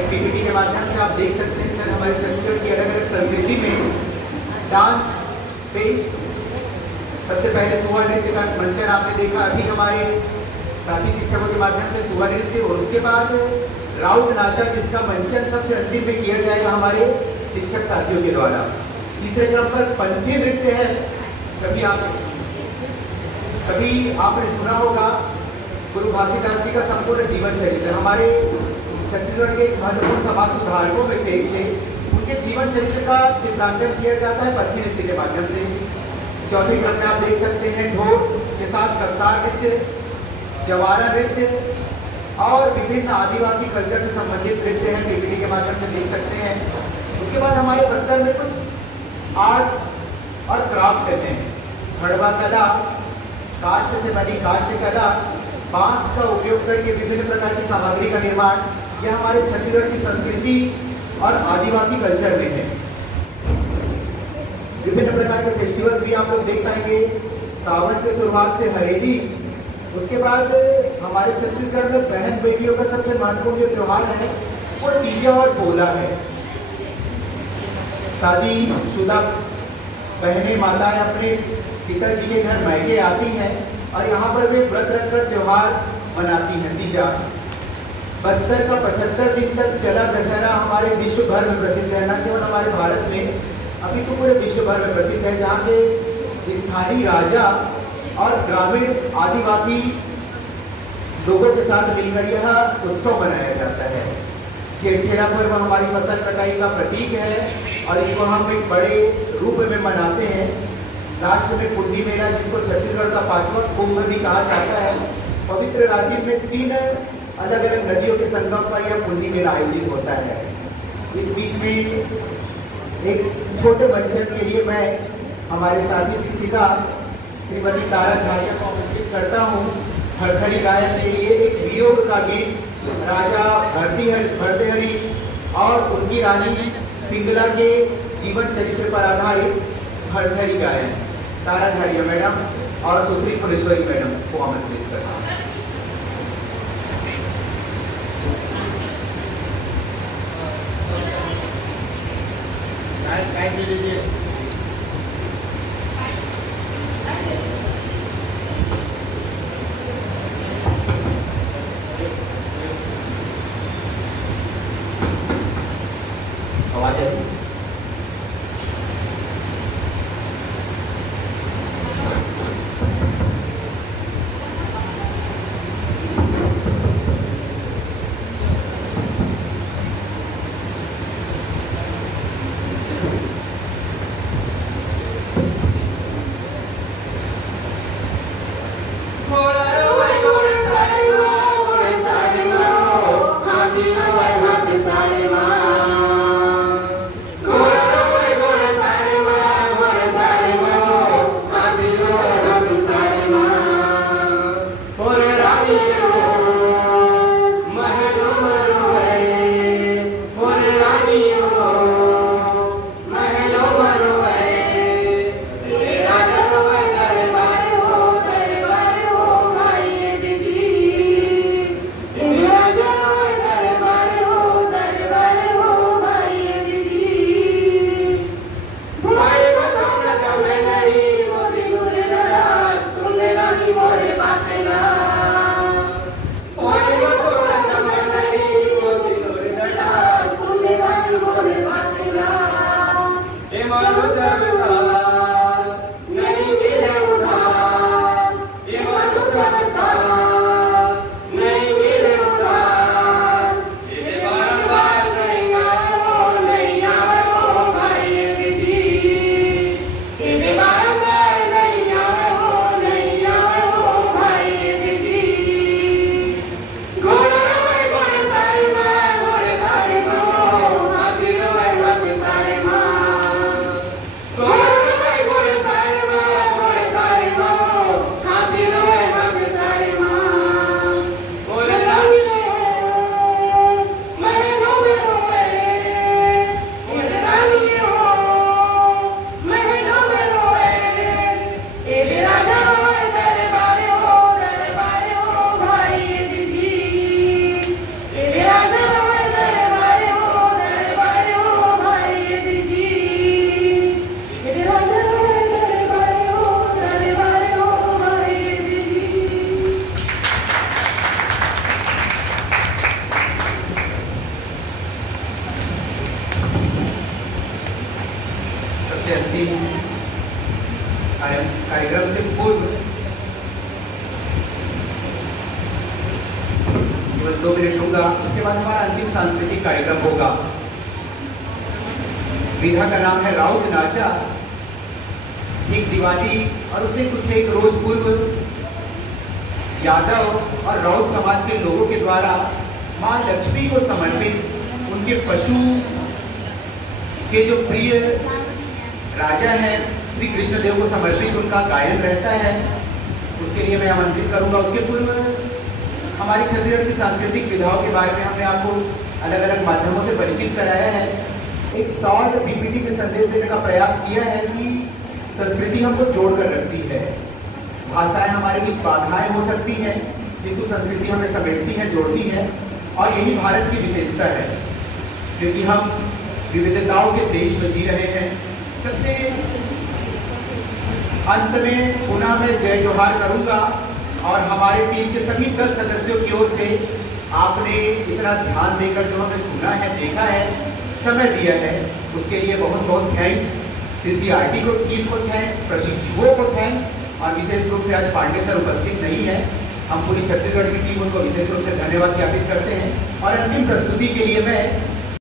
एक पीपीटी के माध्यम से आप देख सकते हैं सर हमारे छत्तीसगढ़ की अलग अलग संस्कृति में डांस पेश। सबसे पहले सुवा नृत्य का मंचन आपने देखा, अभी हमारे साथी शिक्षकों के माध्यम से सुवा नृत्य, और उसके बाद राउत नाचा जिसका मंचन सबसे अंतिम में किया जाएगा हमारे शिक्षक साथियों के द्वारा। तीसरे क्रम पर पंथी नृत्य है। कभी आपने सुना होगा गुरु घासीदास जी का संपूर्ण जीवन चरित्र, हमारे छत्तीसगढ़ के महत्वपूर्ण समाज सुधारकों में से एक थे। उनके जीवन चरित्र का चित्रांकन किया जाता है पंथी नृत्य के माध्यम से। चौथे क्रम में आप देख सकते हैं ढोल के साथ ककसार नृत्य, जवारा नृत्य और विभिन्न आदिवासी कल्चर से संबंधित नृत्य हैं, पीपीटी के माध्यम से देख सकते हैं। उसके बाद हमारे बस्तर में कुछ आर्ट और क्राफ्ट हैं, खड़वा कला, काष्ठ से बनी काष्ठ कला, बांस का उपयोग करके विभिन्न प्रकार की सामग्री का निर्माण, यह हमारे छत्तीसगढ़ की संस्कृति और आदिवासी कल्चर में है। विभिन्न प्रकार के फेस्टिवल्स भी आप लोग देख पाएंगे, सावन के शुरुआत से हरेली। उसके बाद हमारे छत्तीसगढ़ में बहन बेटियों का सबसे महत्वपूर्ण जो त्योहार है वो तीजा और पोला है। शादी शुदा बहनें माताएं अपने पिताजी के घर मायके आती हैं और यहाँ पर वे व्रत रखकर त्योहार मनाती हैं तीजा। बस्तर का 75 दिन तक चला दशहरा हमारे विश्व भर में प्रसिद्ध है, न केवल हमारे भारत में, अभी तो पूरे विश्व भर में प्रसिद्ध है, जहाँ के स्थानीय राजा और ग्रामीण आदिवासी लोगों के साथ मिलकर यह उत्सव मनाया जाता है। छेरछेरा पर्व हमारी फसल कटाई का प्रतीक है और इसको हम एक बड़े रूप में मनाते हैं। लास्ट में कुंडी मेला, जिसको छत्तीसगढ़ का 5वां कुंभ भी कहा जाता है, पवित्र राजिम में 3 अलग अलग नदियों के संगम पर यह कुंडी मेला आयोजित होता है। इस बीच में एक छोटे मंचन के लिए मैं हमारे साथी शिक्षिका श्रीमती तारा झारिया को आमंत्रित करता हूँ हरथरी गायन के लिए। एक वियोग का गीत राजा भर्तृहरि और उनकी रानी पिंगला के जीवन चरित्र पर आधारित हरथरी गायन तारा झारिया मैडम और सुश्री फुलेश्वरी मैडम को आमंत्रित करता हूँ। आवाज आई? 2 मिनट लूंगा। उसके बाद हमारा अंतिम सांस्कृतिक कार्यक्रम होगा। विधा का नाम है राउत नाचा। एक दिवाली और उसे कुछ एक रोज पूर्व यादव और राउत समाज के लोगों के द्वारा मां लक्ष्मी को समर्पित उनके पशु के जो प्रिय राजा हैं श्री कृष्णदेव को समर्पित उनका गायन रहता है, उसके लिए मैं आमंत्रित करूंगा। उसके पूर्व हमारी छत्तीसगढ़ की सांस्कृतिक विधाओं के बारे में हमने आपको अलग अलग माध्यमों से परिचित कराया है। एक शॉर्ट पीपीटी में संदेश देने का प्रयास किया है कि संस्कृति हमको जोड़कर रखती है। भाषाएं हमारे बीच बाधाएं हो सकती हैं, किंतु संस्कृति हमें समेटती है, जोड़ती है, और यही भारत की विशेषता है, क्योंकि हम विविधताओं के देश में जी रहे हैं। सबसे अंत में पुनः मैं जय जोहार करूंगा और हमारे टीम के सभी 10 सदस्यों की ओर से आपने इतना ध्यान देकर जो हमें सुना है, देखा है, समय दिया है, उसके लिए बहुत बहुत थैंक्स। सीसीआरटी को टीम को थैंक्स, प्रशिक्षुओं को थैंक्स, और विशेष रूप से आज पांडे सर उपस्थित नहीं है, हम पूरी छत्तीसगढ़ की टीम उनको विशेष रूप से धन्यवाद ज्ञापित करते हैं। और अंतिम प्रस्तुति के लिए मैं